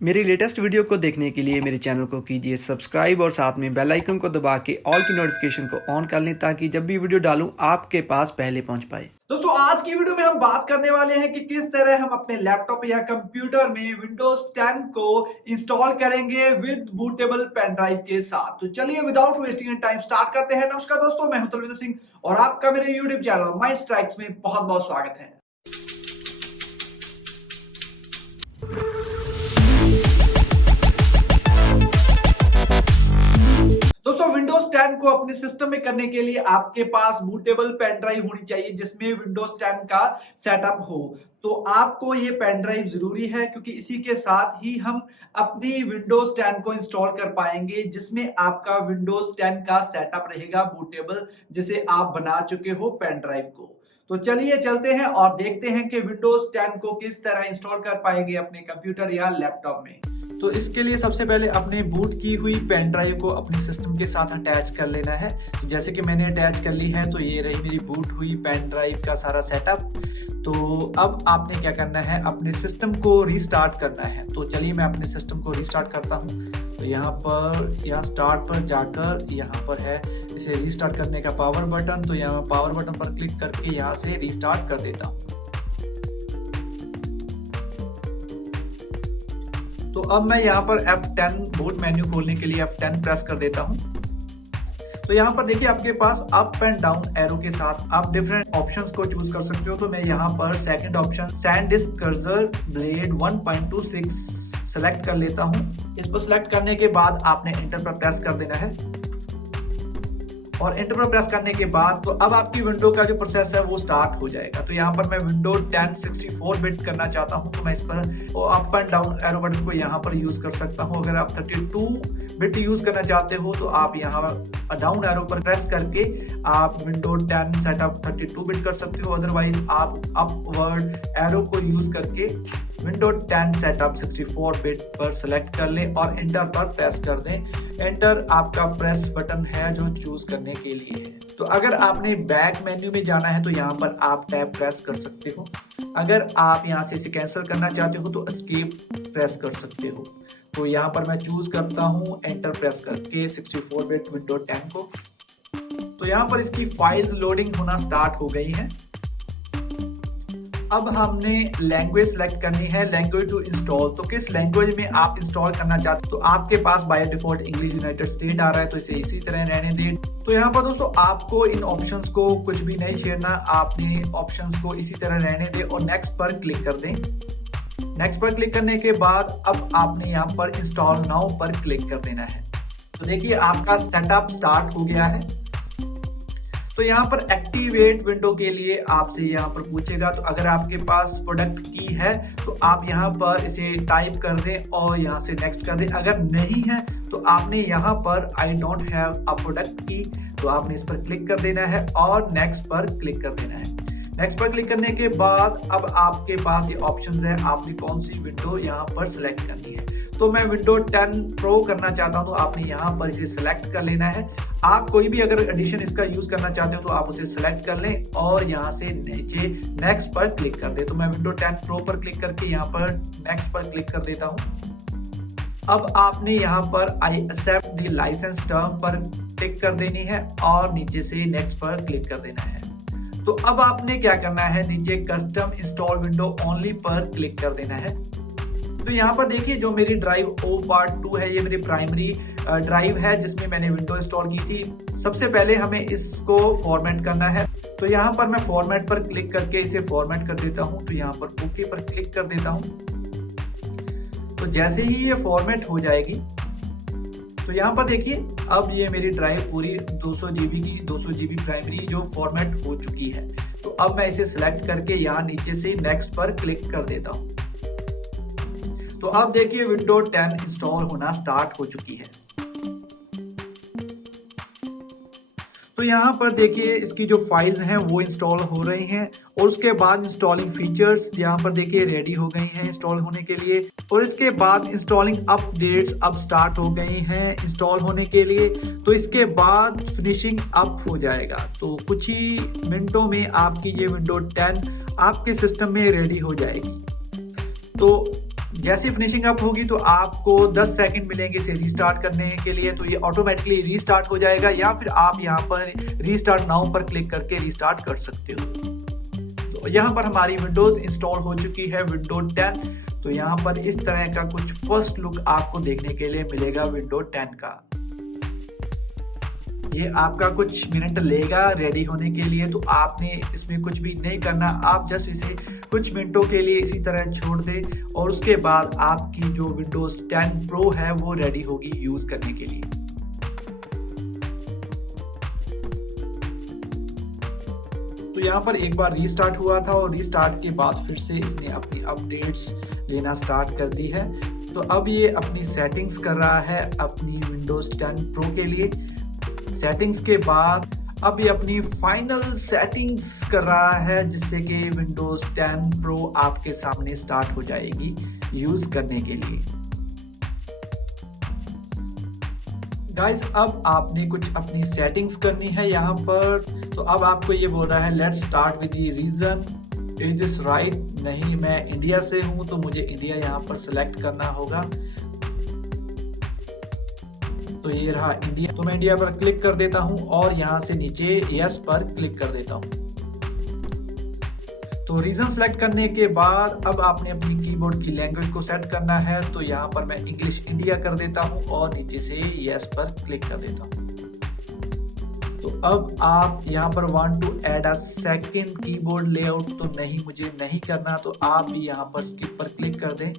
मेरी latest video को देखने के लिए मेरे चैनल को कीजिए सब्सक्राइब और साथ में बेल आइकन को दबा के ऑल की नोटिफिकेशन को ऑन कर लें ताकि जब भी वीडियो डालूं आपके पास पहले पहुंच पाए। दोस्तों आज की वीडियो में हम बात करने वाले हैं कि किस तरह हम अपने लैपटॉप या कंप्यूटर में विंडोज 10 को इंस्टॉल करेंगे विद बूटेबल पेन ड्राइव के साथ। तो चलिए विदाउट वेस्टिंग टाइम स्टार्ट करते हैं। नमस्कार दोस्तों, मैं हूं तलविंदर सिंह और आपका मेरे यूट्यूब चैनल माइंड स्ट्राइक्स में बहुत बहुत स्वागत है। दोस्तों विंडोज 10 को अपने सिस्टम में करने के लिए आपके पास बूटेबल पेन ड्राइव होनी चाहिए जिसमें विंडोज 10 का सेटअप हो। तो आपको ये पेन ड्राइव जरूरी है क्योंकि इसी के साथ ही हम अपनी विंडोज 10 को इंस्टॉल कर पाएंगे जिसमें आपका विंडोज 10 का सेटअप रहेगा बूटेबल, जिसे आप बना चुके हो पेन ड्राइव को। तो चलिए चलते हैं और देखते हैं कि विंडोज 10 को किस तरह इंस्टॉल कर पाएंगे अपने कंप्यूटर या लैपटॉप में। तो इसके लिए सबसे पहले अपने बूट की हुई पेन ड्राइव को अपने सिस्टम के साथ अटैच कर लेना है। तो जैसे कि मैंने अटैच कर ली है, तो ये रही मेरी बूट हुई पेन ड्राइव का सारा सेटअप। तो अब आपने क्या करना है, अपने सिस्टम को रीस्टार्ट करना है। तो चलिए मैं अपने सिस्टम को रीस्टार्ट करता हूँ। तो यहाँ स्टार्ट पर जाकर यहाँ पर है इसे रीस्टार्ट करने का पावर बटन। तो यहाँ पावर बटन पर क्लिक करके यहाँ से रीस्टार्ट कर देता हूँ। तो अब मैं यहाँ पर F10 बूट मेन्यू खोलने के लिए F10 प्रेस कर देता हूँ। तो यहाँ पर देखिए आपके पास अप एंड डाउन एरो के साथ आप डिफरेंट ऑप्शंस को चूज कर सकते हो। तो मैं यहाँ पर second option SanDisk cursor blade 1.26 select कर लेता हूँ। इस पर सेलेक्ट करने के बाद आपने एंटर पर प्रेस कर देना है और एंटर पर प्रेस करने के बाद तो अब आपकी विंडो का जो प्रोसेस है वो स्टार्ट हो जाएगा। तो यहाँ पर मैं विंडो 10 64 बिट करना चाहता हूँ, तो मैं इस पर up and down arrow button को यहाँ पर यूज कर सकता हूँ। अगर आप 32 बिट यूज करना चाहते हो तो आप यहाँ डाउन एरो पर प्रेस करके आप विंडो 10 सेटअप 32 बिट कर सकते हो। अदरवाइज आप अपवर्ड एरो को यूज करके विंडो 10 सेटअप 64 बिट पर सेलेक्ट कर लें और एंटर पर प्रेस कर दें। एंटर आपका प्रेस बटन है जो चूज करने के लिए है। तो अगर आपने बैक मेन्यू में जाना है तो यहाँ पर आप टैब प्रेस कर सकते हो। अगर आप यहाँ से इसे कैंसिल करना चाहते हो तो एस्केप प्रेस कर सकते हो। तो यहाँ पर मैं चूज करता हूँ एंटर प्रेस करके 64 बिट विंडो 10 को। तो यहाँ पर इसकी फाइल्स लोडिंग होना स्टार्ट हो गई है। अब हमने लैंग्वेज सेलेक्ट करनी है, लैंग्वेज टू इंस्टॉल। तो किस लैंग्वेज में आप इंस्टॉल करना चाहते हो, तो आपके पास by default English United State आ रहा है तो इसे इसी तरह रहने दें। तो यहाँ पर दोस्तों आपको इन ऑप्शंस को कुछ भी नहीं छेड़ना, आपने ऑप्शंस को इसी तरह रहने दें और नेक्स्ट पर क्लिक कर दें। नेक्स्ट पर क्लिक करने के बाद अब आपने यहाँ पर इंस्टॉल नाउ पर क्लिक कर देना है। तो देखिए आपका सेटअप स्टार्ट हो गया है। तो यहाँ पर एक्टिवेट विंडो के लिए आपसे यहाँ पर पूछेगा, तो अगर आपके पास प्रोडक्ट की है तो आप यहाँ पर इसे टाइप कर दें और यहाँ से नेक्स्ट कर दें। अगर नहीं है तो आपने यहाँ पर I don't have a product की, तो आपने इस पर क्लिक कर देना है और नेक्स्ट पर क्लिक कर देना है। नेक्स्ट पर क्लिक करने के बाद अब आपके पास ये ऑप्शंस है, आपने कौन सी विंडो यहाँ पर सिलेक्ट करनी है। तो मैं विंडो 10 प्रो करना चाहता हूँ तो आपने यहाँ पर इसे सिलेक्ट कर लेना है। आप कोई भी अगर एडिशन इसका यूज करना चाहते हो तो आप उसे सिलेक्ट कर लें और यहाँ से नीचे नेक्स्ट पर क्लिक कर दे। तो मैं विंडो 10 प्रो पर क्लिक करके यहाँ पर नेक्स्ट पर क्लिक कर देता हूँ। अब आपने यहाँ पर I accept the licence term पर क्लिक कर देनी है और नीचे से नेक्स्ट पर क्लिक कर देना है। तो अब आपने क्या करना है, नीचे कस्टम इंस्टॉल विंडो ओनली पर क्लिक कर देना है। तो यहाँ पर देखिए जो मेरी ड्राइव ओ पार्ट 2 है, ये मेरी प्राइमरी ड्राइव है जिसमें मैंने विंडो इंस्टॉल की थी। सबसे पहले हमें इसको फॉर्मेट करना है। तो यहाँ पर मैं फॉर्मेट पर क्लिक करके इसे फॉर्मेट कर देता हूँ। तो यहाँ पर ओके पर क्लिक कर देता हूँ। तो जैसे ही ये फॉर्मेट हो जाएगी तो यहाँ पर देखिए अब ये मेरी ड्राइव पूरी 200 GB की 200 GB प्राइमरी जो फॉर्मेट हो चुकी है। तो अब मैं इसे सिलेक्ट करके यहाँ नीचे से नेक्स्ट पर क्लिक कर देता हूँ। तो अब देखिए विंडो 10 इंस्टॉल होना स्टार्ट हो चुकी है। तो यहाँ पर देखिए इसकी जो फाइल्स हैं वो इंस्टॉल हो रही हैं और उसके बाद इंस्टॉलिंग फीचर्स यहाँ पर देखिए रेडी हो गई हैं इंस्टॉल होने के लिए। और इसके बाद इंस्टॉलिंग अपडेट्स अब स्टार्ट हो गई हैं इंस्टॉल होने के लिए। तो इसके बाद फिनिशिंग अप हो जाएगा। तो कुछ ही मिनटों में आपकी ये विंडो 10 आपके सिस्टम में रेडी हो जाएगी। तो जैसी फिनिशिंग अप होगी तो आपको 10 सेकंड मिलेंगे इसे रीस्टार्ट करने के लिए, तो ये ऑटोमेटिकली रीस्टार्ट हो जाएगा, या फिर आप यहाँ पर रीस्टार्ट नाउ पर क्लिक करके रीस्टार्ट कर सकते हो। तो यहाँ पर हमारी विंडोज इंस्टॉल हो चुकी है, विंडोज 10। तो यहाँ पर इस तरह का कुछ फर्स्ट लुक आपको देखने के लिए मिलेगा विंडोज 10 का। ये आपका कुछ मिनट लेगा रेडी होने के लिए, तो आपने इसमें कुछ भी नहीं करना, आप जस्ट इसे कुछ मिनटों के लिए इसी तरह छोड़ दें और उसके बाद आपकी जो विंडोज 10 प्रो है वो रेडी होगी यूज करने के लिए। तो यहाँ पर एक बार रीस्टार्ट हुआ था और रीस्टार्ट के बाद फिर से इसने अपनी अपडेट्स लेना स्टार्ट कर दी है। तो अब ये अपनी सेटिंग्स कर रहा है अपनी विंडोज 10 प्रो के लिए। सेटिंग्स के बाद अब ये अपनी फाइनल सेटिंग्स कर रहा है, जिससे कि विंडोज 10 प्रो आपके सामने स्टार्ट हो जाएगी यूज करने के लिए। गाइस अब आपने कुछ अपनी सेटिंग्स करनी है यहाँ पर। तो अब आपको ये बोल रहा है let's start with the reason, is this right? नहीं, मैं इंडिया से हूँ तो मुझे इंडिया यहाँ पर सिलेक्ट करना होगा। तो ये रहा इंडिया, तो मैं इंडिया पर क्लिक कर देता हूं और यहां से नीचे यस पर क्लिक कर देता हूं। तो रीजन सेलेक्ट करने के बाद अब आपने अपनी कीबोर्ड की लैंग्वेज को सेट करना है। तो यहां पर मैं इंग्लिश इंडिया कर देता हूं और नीचे से यस पर क्लिक कर देता हूं। तो अब आप यहां पर want to add a second keyboard layout, तो नहीं, मुझे नहीं करना, तो आप भी यहां पर स्किप पर क्लिक कर दें।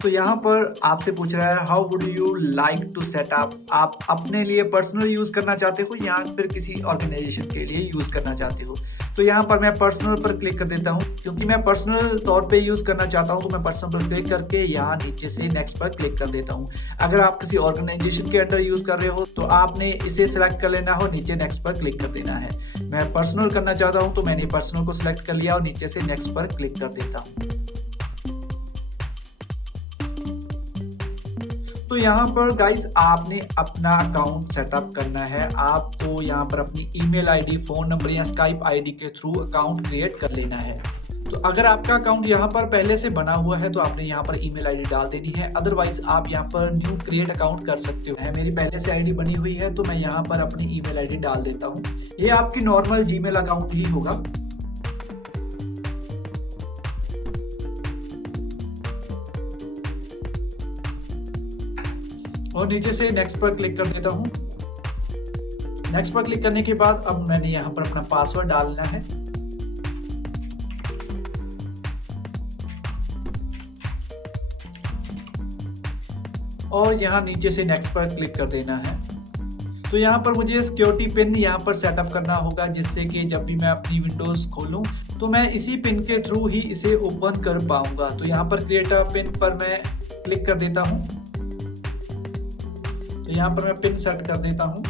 तो यहाँ पर आपसे पूछ रहा है how would you like to set up, आप अपने लिए पर्सनल यूज करना चाहते हो या फिर किसी ऑर्गेनाइजेशन के लिए यूज करना चाहते हो। तो यहाँ पर मैं पर्सनल पर क्लिक कर देता हूँ, क्योंकि मैं पर्सनल तौर पे यूज करना चाहता हूँ। तो मैं पर्सनल पर क्लिक करके यहाँ नीचे से नेक्स्ट पर क्लिक कर देता हूँ। अगर आप किसी ऑर्गेनाइजेशन के अंडर यूज कर रहे हो तो आपने इसे सिलेक्ट कर लेना हो, नीचे नेक्स्ट पर क्लिक कर देना है। मैं पर्सनल करना चाहता हूँ तो मैंने पर्सनल को सिलेक्ट कर लिया और नीचे से नेक्स्ट पर क्लिक कर देता हूँ। तो यहाँ पर गाइस आपने अपना अकाउंट सेटअप करना है। आपको यहाँ पर अपनी ईमेल आईडी, फोन नंबर या स्काइप आईडी के थ्रू अकाउंट क्रिएट कर लेना है। तो अगर आपका अकाउंट यहाँ पर पहले से बना हुआ है तो आपने यहाँ पर ईमेल आईडी डाल देनी है, अदरवाइज आप यहाँ पर न्यू क्रिएट अकाउंट कर सकते हो। मेरी पहले से आईडी बनी हुई है तो मैं यहाँ पर अपनी ईमेल आईडी डाल देता हूँ। ये आपकी नॉर्मल जीमेल अकाउंट ही होगा। और नीचे से नेक्स्ट पर क्लिक कर देता हूं। नेक्स्ट पर क्लिक करने के बाद अब मैंने यहां पर अपना पासवर्ड डालना है। और यहां नीचे से नेक्स्ट पर क्लिक कर देना है। तो यहां पर मुझे सिक्योरिटी पिन यहां पर सेटअप करना होगा, जिससे कि जब भी मैं अपनी विंडोज खोलूं तो मैं इसी पिन के थ्रू ही इसे ओपन कर पाऊंगा। तो यहां पर क्रिएट अ पिन पर मैं क्लिक कर देता हूं। तो यहाँ पर मैं पिन सेट कर देता हूँ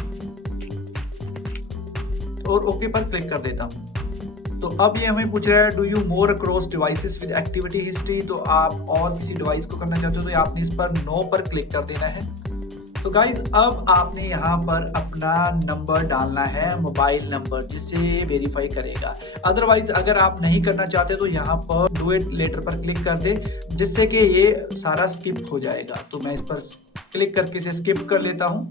और ओके पर क्लिक कर देता हूँ। तो अब ये हमें पूछ रहा है do you more across devices with activity history, तो आप और किसी डिवाइस को करना चाहते हो तो आपने इस पर नो पर क्लिक कर देना है। तो गाइज अब आपने यहाँ पर अपना नंबर डालना है, मोबाइल नंबर, जिससे वेरीफाई करेगा। अदरवाइज अगर आप नहीं करना चाहते तो यहाँ पर डू इट लेटर पर क्लिक कर दे, जिससे कि ये सारा स्किप हो जाएगा। तो मैं इस पर क्लिक करके इसे स्किप कर लेता हूँ।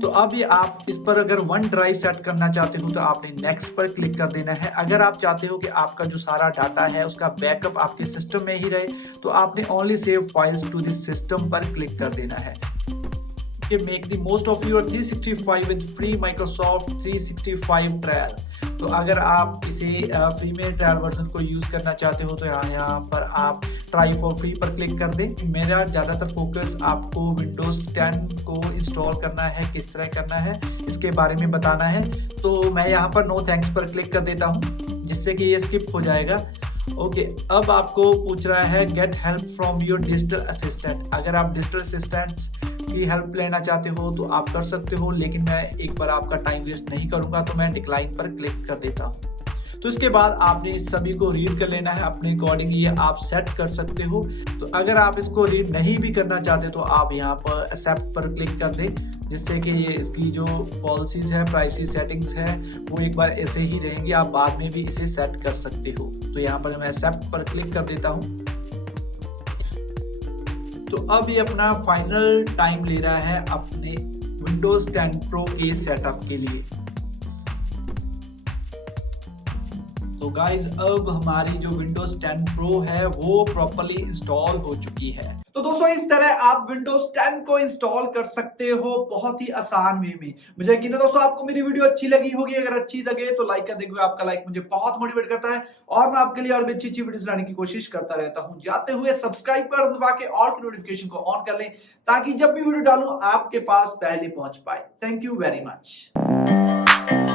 तो अब ये आप इस पर अगर वन ड्राइव सेट करना चाहते हो तो आपने नेक्स्ट पर क्लिक कर देना है। अगर आप चाहते हो कि आपका जो सारा डाटा है उसका बैकअप आपके सिस्टम में ही रहे तो आपने only save files to this system पर क्लिक कर देना है। Make the most of your 365 विद फ्री माइक्रोसॉफ्ट 365 ट्रायल। तो अगर आप इसे फ्री में ट्रायल वर्जन को यूज करना चाहते हो तो यहाँ पर आप ट्राई फॉर फ्री पर क्लिक कर दें। मेरा ज़्यादातर फोकस आपको विंडोज 10 को इंस्टॉल करना है, किस तरह करना है इसके बारे में बताना है। तो मैं यहाँ पर नो थैंक्स पर क्लिक कर देता हूँ, जिससे कि ये स्किप हो जाएगा। ओके, अब आपको पूछ रहा है get help from your digital assistant. अगर आप डिजिटल असिस्टेंट की हेल्प लेना चाहते हो तो आप कर सकते हो, लेकिन मैं एक बार आपका टाइम वेस्ट नहीं करूंगा तो मैं डिक्लाइन पर क्लिक कर देता हूं। तो इसके बाद आपने इस सभी को रीड कर लेना है अपने अकॉर्डिंग, ये आप सेट कर सकते हो। तो अगर आप इसको रीड नहीं भी करना चाहते तो आप यहाँ पर एक्सेप्ट पर क्लिक कर दें, जिससे कि ये इसकी जो पॉलिसीज है, प्राइवेसी सेटिंग्स है, वो एक बार ऐसे ही रहेंगी, आप बाद में भी इसे सेट कर सकते हो। तो यहाँ पर मैं एक्सेप्ट पर क्लिक कर देता हूँ। तो अब ये अपना फाइनल टाइम ले रहा है अपने विंडोज 10 प्रो के सेटअप के लिए। तो गाइज अब हमारी जो विंडोज 10 प्रो है वो प्रॉपर्ली इंस्टॉल हो चुकी है। तो दोस्तों इस तरह आप विंडोज 10 को इंस्टॉल कर सकते हो बहुत ही आसान वे में। मुझे यकीन है दोस्तों आपको मेरी वीडियो अच्छी लगी होगी। अगर अच्छी लगे तो लाइक कर देंगे, आपका लाइक मुझे बहुत मोटिवेट करता है और मैं आपके लिए और भी अच्छी अच्छी वीडियोस लाने की कोशिश करता रहता हूं। जाते हुए सब्सक्राइब पर दबा के ऑल की नोटिफिकेशन को ऑन कर लें ताकि जब भी वीडियो डालूं आपके पास पहले पहुंच पाए। Thank you very much.